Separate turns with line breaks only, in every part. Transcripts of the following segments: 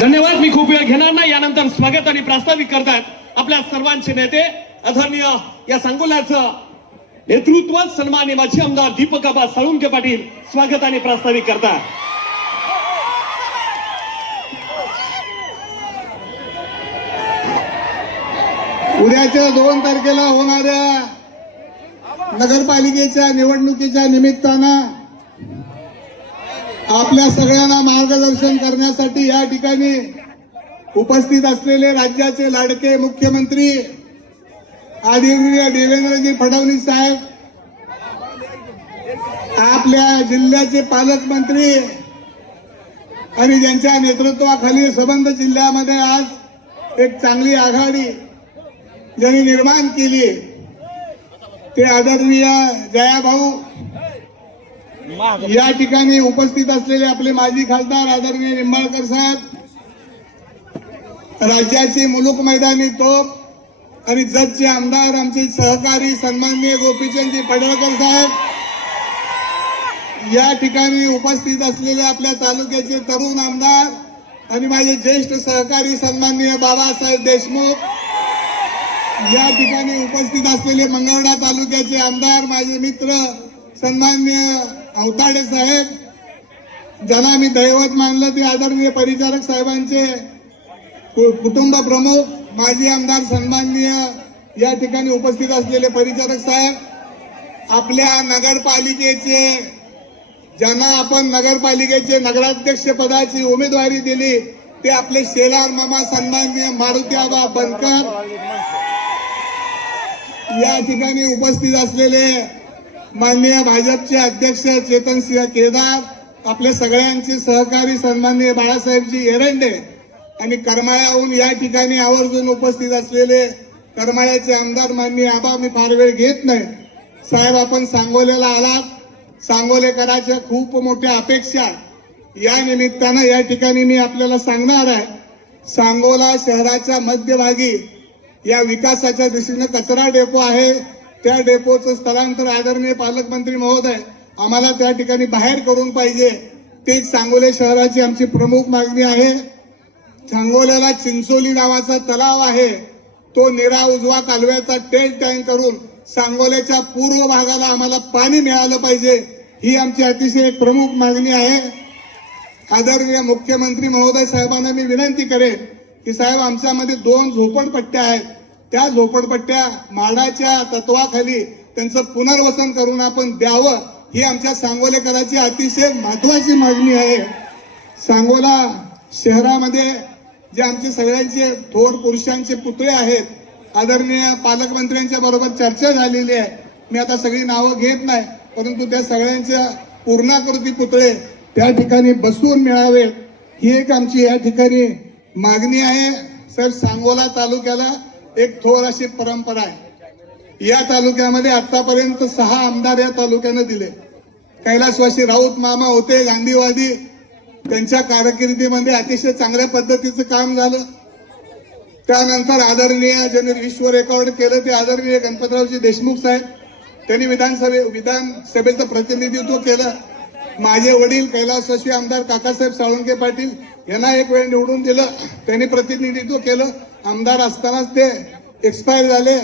धन्यवाद मी खूप वेळ घेणार नाही. यानंतर स्वागत आणि प्रास्ताविक करतात आपल्या सर्वांचे नेते. आदरणीय या सांगोल्याचं नेतृत्व सन्मान्य माजी आमदार दीपक आबा साळुंके पाटील स्वागत आणि प्रास्ताविक करतात
उद्याच्या दोन तारखेला होणाऱ्या नगरपालिकेच्या निवडणुकीच्या निमित्तानं आपल्या सगळ्यांना मार्गदर्शन करण्यासाठी या ठिकाणी उपस्थित असलेले राज्याचे लाडके मुख्यमंत्री आदरणीय देवेंद्रजी फडणवीस साहेब आपल्या जिल्ह्याचे पालकमंत्री आणि ज्यांच्या नेतृत्वाखाली सबंध जिल्ह्यामध्ये आज एक चांगली आघाडी ज्यांनी निर्माण केली ते आदरणीय जयाभाऊ या ठिकाणी उपस्थित असलेले आपले माजी खासदार आदरणीय निंबाळकर साहेब राज्याचे मुलुक मैदानी तोप आणि जतचे आमदार आमचे सहकारी सन्माननीय गोपीचंदजी पडळकर साहेब या ठिकाणी उपस्थित असलेले आपल्या तालुक्याचे तरुण आमदार आणि माझे ज्येष्ठ सहकारी सन्माननीय बाबासाहेब देशमुख या ठिकाणी उपस्थित असलेले मंगळडा तालुक्याचे आमदार माझे मित्र सन्मान्य अवताडे साहेब ज्यांना मी दैवत मानलं ते आदरणीय परिचारक साहेबांचे कुटुंब प्रमुख माजी आमदार सन्माननीय या ठिकाणी उपस्थित असलेले परिचारक साहेब आपल्या नगरपालिकेचे ज्यांना आपण नगरपालिकेचे नगराध्यक्ष पदाची उमेदवारी दिली ते आपले शेलार मामा सन्माननीय मारुती आबा बनकर या ठिकाणी उपस्थित असलेले माननीय भाजपचे अध्यक्ष चेतन सिंह केदार आपले सगळ्यांचे सहकारी सन्माननीय बाळासाहेबजी एरंडे आणि करमाळ्याहून या ठिकाणी आवर्जून उपस्थित असलेले करमाळ्याचे आमदार माननीय आबा मी फार वेळ घेत नाही. साहेब आपण सांगोल्याला आलात. सांगोलेकराच्या खूप मोठ्या अपेक्षा. या निमित्तानं या ठिकाणी मी आपल्याला सांगणार आहे. सांगोला शहराच्या मध्यभागी या विकासाच्या दृष्टीनं कचरा डेपो आहे. त्या डेपोचं स्थलांतर आदरणीय पालकमंत्री महोदय आम्हाला त्या ठिकाणी बाहेर करून पाहिजे. तेच सांगोले शहराची आमची प्रमुख मागणी आहे. सांगोल्याला चिंचोली नावाचा तलाव आहे. तो निरा उजवा कालव्याचा टेल टँक करून सांगोल्याच्या पूर्व भागाला आम्हाला पाणी मिळालं पाहिजे ही आमची अतिशय प्रमुख मागणी आहे. आदरणीय मुख्यमंत्री महोदय साहेबांना मी विनंती करेन की साहेब आमच्यामध्ये दोन झोपडपट्ट्या आहेत. त्या झोपडपट्ट्या माडाच्या तत्वाखाली त्यांचं पुनर्वसन करून आपण द्यावं ही आमच्या सांगोलेकराची अतिशय महत्वाची मागणी आहे. सांगोला शहरामध्ये जे आमचे सगळ्यांचे थोर पुरुषांचे पुतळे आहेत आदरणीय पालकमंत्र्यांच्या बरोबर चर्चा झालेली आहे. मी आता सगळी नावं घेत नाही परंतु त्या सगळ्यांच्या पूर्णाकृती पुतळे त्या ठिकाणी बसवून मिळावेत ही एक आमची या ठिकाणी मागणी आहे. सर सांगोला तालुक्याला एक थोर अशी परंपरा आहे. या तालुक्यामध्ये आतापर्यंत सहा आमदार या तालुक्यानं दिले. कैलासवासी राऊत मामा होते गांधीवादी. त्यांच्या कारकिर्दीमध्ये अतिशय चांगल्या पद्धतीचं काम झालं. त्यानंतर आदरणीय ज्यांनी विश्व रेकॉर्ड केलं ते आदरणीय गणपतरावजी देशमुख साहेब. त्यांनी विधानसभे विधानसभेचं प्रतिनिधित्व केलं. माझे वडील कैलासवासी आमदार काकासाहेब साळुंके पाटील यांना एक वेळ निवडून दिलं. त्यांनी प्रतिनिधित्व केलं. आमदार असतानाच ते एक्सपायर झाले.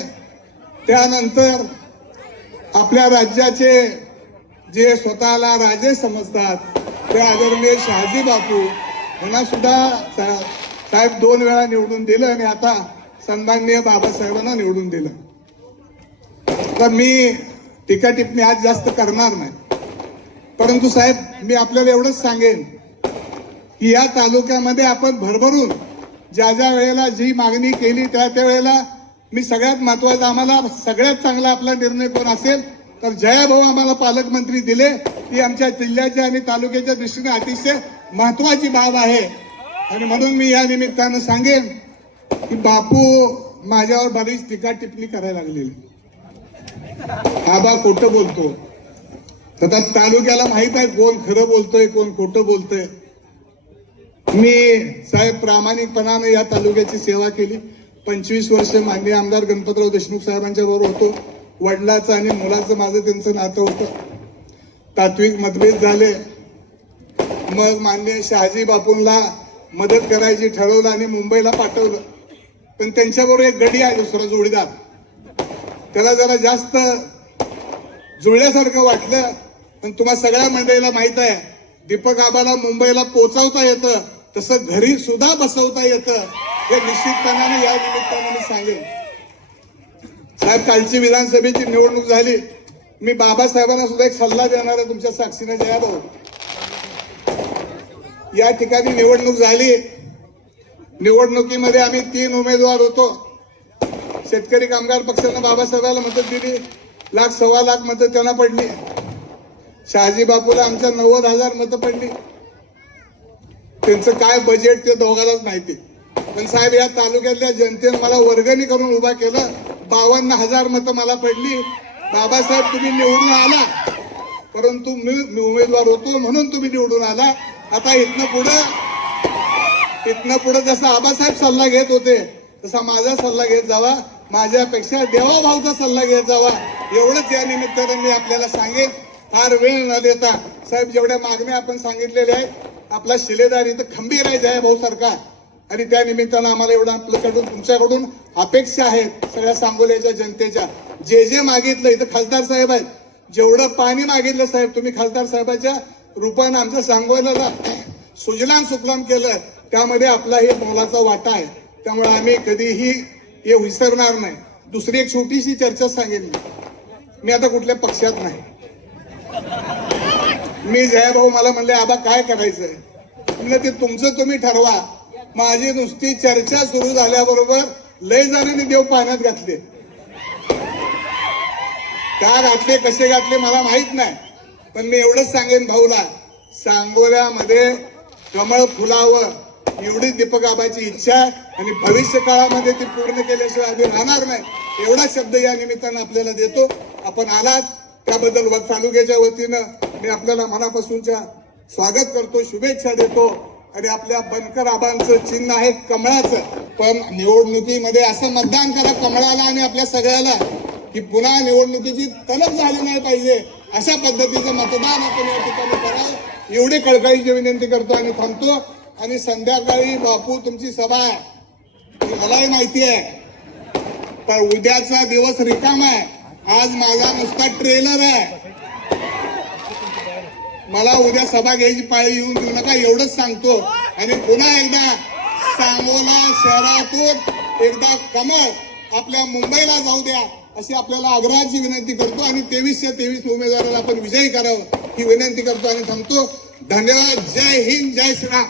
त्यानंतर आपल्या राज्याचे जे स्वतःला राजे समजतात ते आदरणीय शहाजी बापू यांना सुद्धा सा- साहेब दोन वेळा निवडून दिलं आणि आता सन्माननीय बाबासाहेबांना निवडून दिलं. तर मी टीका टिप्पणी आज जास्त करणार नाही. परंतु साहेब मी आपल्याला एवढंच सांगेन की या तालुक्यामध्ये आपण भरभरून ज्या ज्या वेळेला जी मागणी केली त्या त्या वेळेला मी सगळ्यात महत्वाचं आम्हाला सगळ्यात चांगला आपला निर्णय कोण असेल तर जयाभाऊ आम्हाला पालकमंत्री दिले. ही आमच्या जिल्ह्याच्या आणि तालुक्याच्या दृष्टीने अतिशय महत्वाची बाब आहे. आणि म्हणून मी या निमित्तानं सांगेन की बापू माझ्यावर बरीच टीका टिप्पणी करायला लागलेली. आबा खोटं बोलतो. तर तालुक्याला माहीत आहे कोण खरं बोलतोय कोण खोटं बोलतोय. मी साहेब प्रामाणिकपणाने या तालुक्याची सेवा केली. पंचवीस वर्ष माननीय आमदार गणपतराव देशमुख साहेबांच्या बरोबर होतो. वडिलाचं आणि मुलाचं माझं त्यांचं नातं होतं. तात्विक मतभेद झाले. मग मान्य शहाजी बापूंना मदत करायची ठरवलं आणि मुंबईला पाठवलं. पण त्यांच्याबरोबर एक गडी आहे दुसरा जोडीदार. त्याला जरा जास्त जुळल्यासारखं वाटलं. पण तुम्हा सगळ्या मंडळीला माहीत आहे दीपक आबाला मुंबईला पोचवता येतं. तसं घरी सुद्धा बसवता येतं हे निश्चितपणाने या निमित्तानं मी सांगेन. साहेब कालची विधानसभेची निवडणूक झाली. मी बाबासाहेबांना सुद्धा एक सल्ला देणार आहे तुमच्या साक्षीने जया या ठिकाणी निवडणूक झाली. निवडणुकीमध्ये आम्ही तीन उमेदवार होतो. शेतकरी कामगार पक्षानं बाबासाहेबाला मदत दिली. लाख सव्वा लाख मतं त्यांना पडली. शहाजी बापूला आमच्या नव्वद हजार मतं पडली. त्यांचं काय बजेट ते दोघांनाच माहिती. पण साहेब या तालुक्यातल्या जनतेनं मला वर्गणी करून उभा केलं. बावन्न हजार मतं मला पडली. बाबासाहेब तुम्ही निवडून आला. परंतु मी मी उमेदवार होतो म्हणून तुम्ही निवडून आला. आता इथनं पुढं इथनं पुढं जसा आबासाहेब सल्ला घेत होते तसा माझा सल्ला घेत जावा. माझ्यापेक्षा देवाभाऊचा सल्ला घेत जावा. एवढंच या निमित्तानं मी आपल्याला सांगेन. फार वेळ न देता. साहेब जेवढ्या मागण्या आपण सांगितलेल्या आहेत आपला शिलेदार इथं खंबीर आहे जया भाऊ सरकार. आणि त्या निमित्तानं आम्हाला एवढं आपल्याकडून तुमच्याकडून अपेक्षा आहेत सगळ्या सांगोल्याच्या जनतेच्या. जे जे मागितलं इथं खासदार साहेब आहेत. जेवढं पाणी मागितलं साहेब तुम्ही खासदार साहेबाच्या रूपानं आमचं सांगोल्याला सुजलाम सुकलाम केलं त्यामध्ये आपला हे मोलाचा वाटा आहे. त्यामुळे आम्ही कधीही हे विसरणार नाही. दुसरी एक छोटीशी चर्चा सांगेन मी. मी आता कुठल्या पक्षात नाही. मी जयाभाऊ मला म्हणले आबा काय करायचंय? म्हणलं ते तुमचं तुम्ही ठरवा. माझी नुसती चर्चा सुरू झाल्याबरोबर लय जणांनी देव पाण्यात घातले. का घातले कसे घातले मला माहीत नाही. पण मी एवढंच सांगेन भाऊला सांगोल्यामध्ये कमळ फुलावं एवढी दीपक आबाची इच्छा आहे आणि भविष्य काळामध्ये ती पूर्ण केल्याशिवाय आम्ही राहणार नाही. एवढा शब्द या निमित्तानं आपल्याला देतो. आपण आलात त्याबद्दल व- तालुक्याच्या वतीनं मी आपल्याला मनापासूनच्या स्वागत करतो शुभेच्छा देतो. आणि आपल्या बनकर आबांचं चिन्ह आहे कमळाचं. पण निवडणुकीमध्ये असं मतदान करा कमळाला आणि आपल्या सगळ्याला की पुन्हा निवडणुकीची तलब झाली नाही पाहिजे. अशा पद्धतीचं मतदान आपण या ठिकाणी करावं एवढी कळकळीची विनंती करतो आणि थांबतो. आणि संध्याकाळी बापू तुमची सभा आहे. मलाही माहिती आहे. तर उद्याचा दिवस रिकाम आहे. आज माझा नुसता ट्रेलर आहे. मला उद्या सभा घ्यायची पाळी येऊन देऊ नका एवढंच सांगतो. आणि पुन्हा एकदा सांगोला शहरातून एकदा कमळ आपल्या मुंबईला जाऊ द्या अशी आपल्याला आग्रहाची विनंती करतो. आणि तेवीसच्या तेवीस उमेदवाराला आपण विजयी करावं ही विनंती करतो आणि थांबतो. धन्यवाद. जय हिंद जय श्रीराम.